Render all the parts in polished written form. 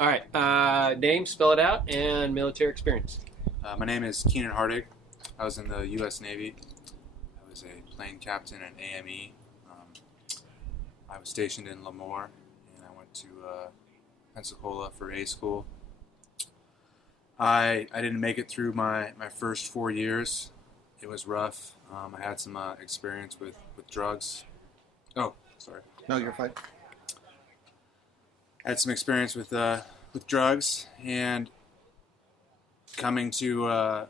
All right. Name, spell it out, and military experience. My name is Kennan. I was in the U.S. Navy. I was a plane captain at AME. I was stationed in Lemoore, and I went to Pensacola for A school. I didn't make it through my first 4 years. It was rough. I had some experience with drugs. Oh, sorry. No, you're fine. I had some experience with drugs, and coming to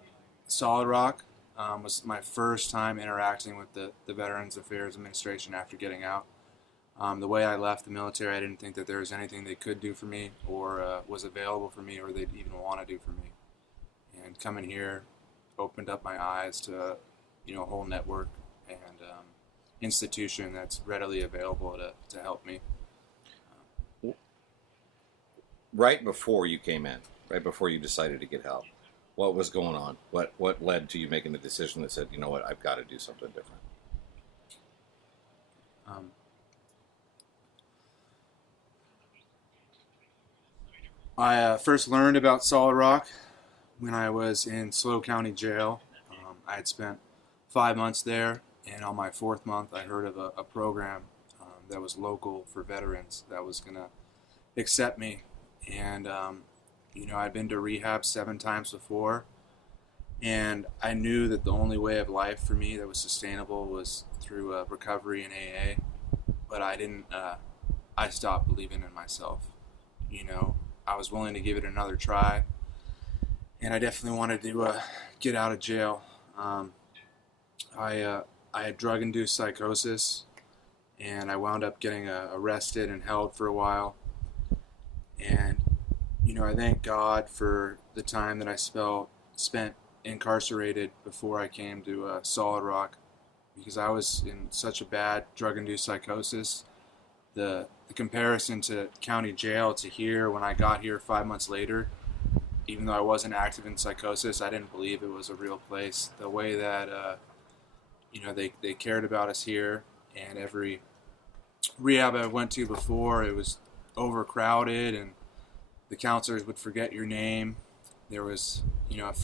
Solid Rock was my first time interacting with the Veterans Affairs Administration after getting out. The way I left the military, I didn't think that there was anything they could do for me or was available for me or they'd even want to do for me. And coming here opened up my eyes to a whole network and institution that's readily available to help me. Right before you came in, right before you decided to get help, what was going on? What led to you making the decision that said, you know what, I've got to do something different? Um, I first learned about Solid Rock when I was in SLO County Jail. I had spent 5 months there, and on my fourth month, I heard of a program that was local for veterans that was going to accept me. And, I'd been to rehab 7 times before, and I knew that the only way of life for me that was sustainable was through recovery and AA, but I stopped believing in myself. I was willing to give it another try, and I definitely wanted to get out of jail. I had drug-induced psychosis, and I wound up getting arrested and held for a while. And, I thank God for the time that I spent incarcerated before I came to Solid Rock, because I was in such a bad drug-induced psychosis. The comparison to county jail to here, when I got here 5 months later, even though I wasn't active in psychosis, I didn't believe it was a real place. The way that, they cared about us here, and every rehab I went to before, it was overcrowded, and the counselors would forget your name. There was, a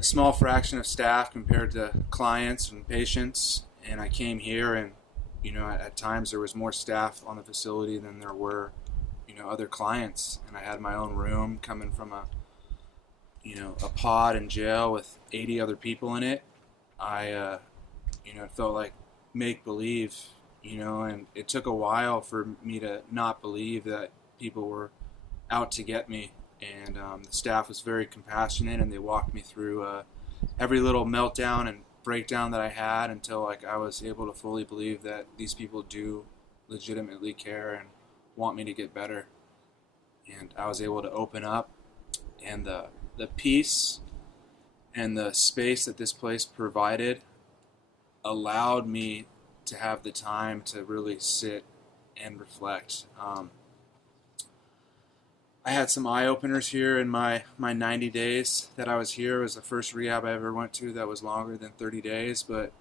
small fraction of staff compared to clients and patients. And I came here, and, at times there was more staff on the facility than there were, other clients. And I had my own room coming from a pod in jail with 80 other people in it. It felt like make believe, and it took a while for me to not believe that people were out to get me. And the staff was very compassionate, and they walked me through every little meltdown and breakdown that I had until I was able to fully believe that these people do legitimately care and want me to get better. And I was able to open up, and the peace and the space that this place provided allowed me to have the time to really sit and reflect. I had some eye-openers here in my 90 days that I was here. It was the first rehab I ever went to that was longer than 30 days, but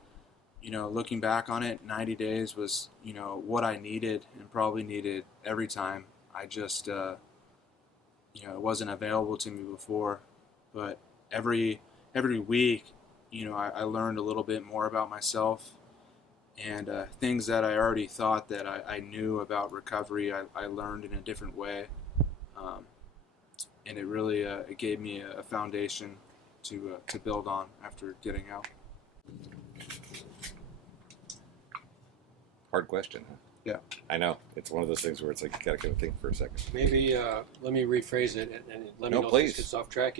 looking back on it, 90 days was what I needed and probably needed every time. I just it wasn't available to me before, but every week I learned a little bit more about myself, and things that I already thought that I knew about recovery, I learned in a different way. And it really it gave me a foundation to build on after getting out. Hard question, huh? Yeah. I know. It's one of those things where it's like you got to think for a second. Maybe let me rephrase it and let me No, know please. if this gets off track.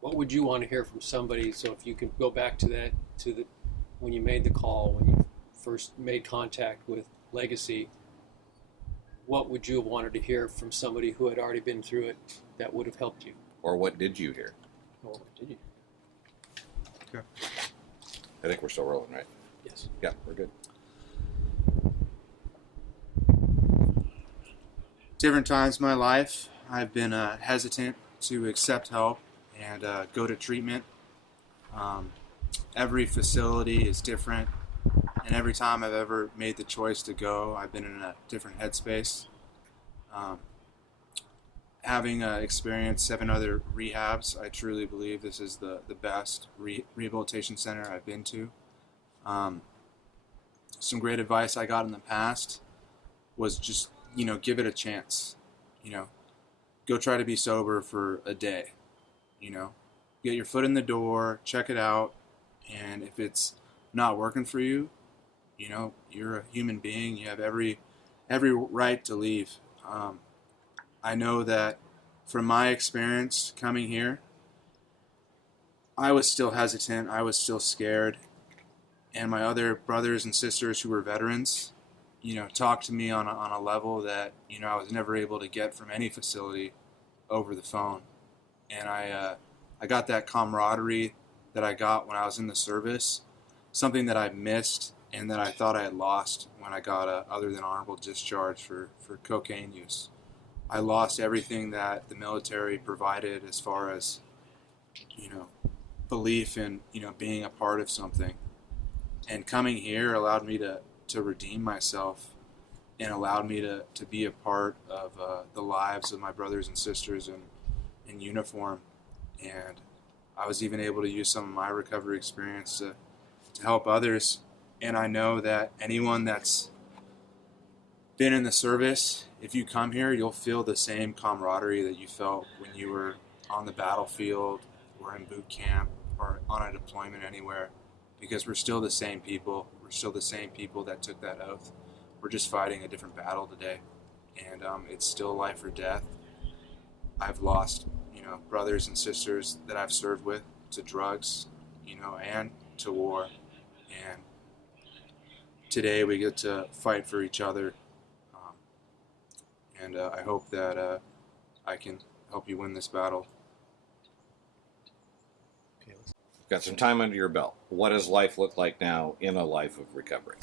What would you want to hear from somebody? So if you can go back to when you made the call, when you first made contact with Legacy, what would you have wanted to hear from somebody who had already been through it that would have helped you? Or what did you hear? Or what did you? Okay. I think we're still rolling, right? Yes. Yeah, we're good. Different times in my life, I've been hesitant to accept help and go to treatment. Every facility is different, and every time I've ever made the choice to go, I've been in a different headspace. Having experienced 7 other rehabs, I truly believe this is the best rehabilitation center I've been to. Some great advice I got in the past was just, give it a chance. Go try to be sober for a day. Get your foot in the door, check it out, and if it's not working for you, you're a human being. You have every right to leave. I know that from my experience coming here, I was still hesitant. I was still scared. And my other brothers and sisters who were veterans, talked to me on a level that, I was never able to get from any facility over the phone. And I got that camaraderie that I got when I was in the service, something that I missed and that I thought I had lost when I got other than honorable discharge for cocaine use. I lost everything that the military provided as far as, belief in, being a part of something. And coming here allowed me to redeem myself and allowed me to be a part of the lives of my brothers and sisters in uniform. And I was even able to use some of my recovery experience to help others. And I know that anyone that's been in the service, if you come here, you'll feel the same camaraderie that you felt when you were on the battlefield or in boot camp or on a deployment anywhere, because we're still the same people. We're still the same people that took that oath. We're just fighting a different battle today, and it's still life or death. I've lost, brothers and sisters that I've served with to drugs, and to war, and today we get to fight for each other. And I hope that I can help you win this battle. Okay, You've got some time under your belt. What does life look like now in a life of recovery?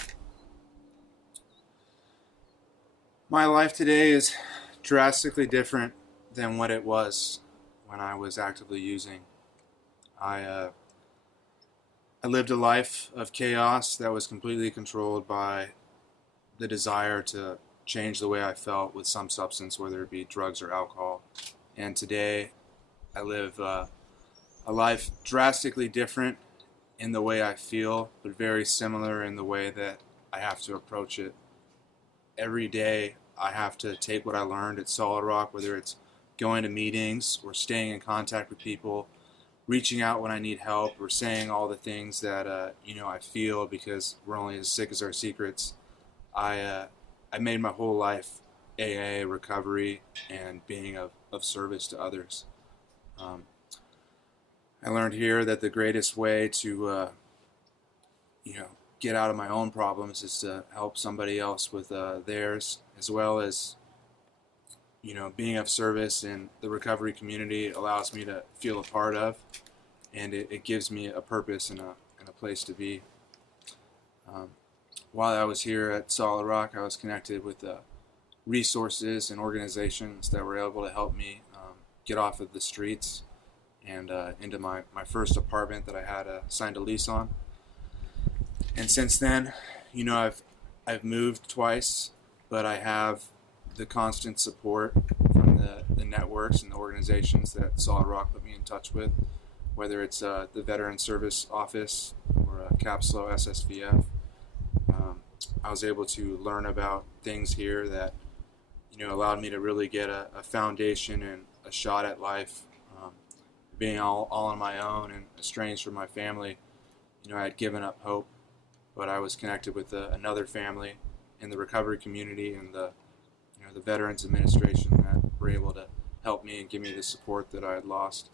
My life today is drastically different than what it was when I was actively using. I lived a life of chaos that was completely controlled by the desire to change the way I felt with some substance, whether it be drugs or alcohol. And today I live a life drastically different in the way I feel, but very similar in the way that I have to approach it. Every day I have to take what I learned at Solid Rock, whether it's going to meetings or staying in contact with people, reaching out when I need help, or saying all the things that I feel, because we're only as sick as our secrets. I made my whole life AA, recovery, and being of service to others. I learned here that the greatest way to, get out of my own problems is to help somebody else with theirs, as well as, being of service in the recovery community allows me to feel a part of, and it gives me a purpose and a place to be. While I was here at Solid Rock, I was connected with resources and organizations that were able to help me get off of the streets and into my first apartment that I had signed a lease on. And since then, I've moved twice, but I have the constant support from the networks and the organizations that Solid Rock put me in touch with, whether it's the Veteran Service Office or CAPSLO SSVF. I was able to learn about things here that, allowed me to really get a foundation and a shot at life. Being all on my own and estranged from my family, I had given up hope, but I was connected with another family in the recovery community and the Veterans Administration that were able to help me and give me the support that I had lost.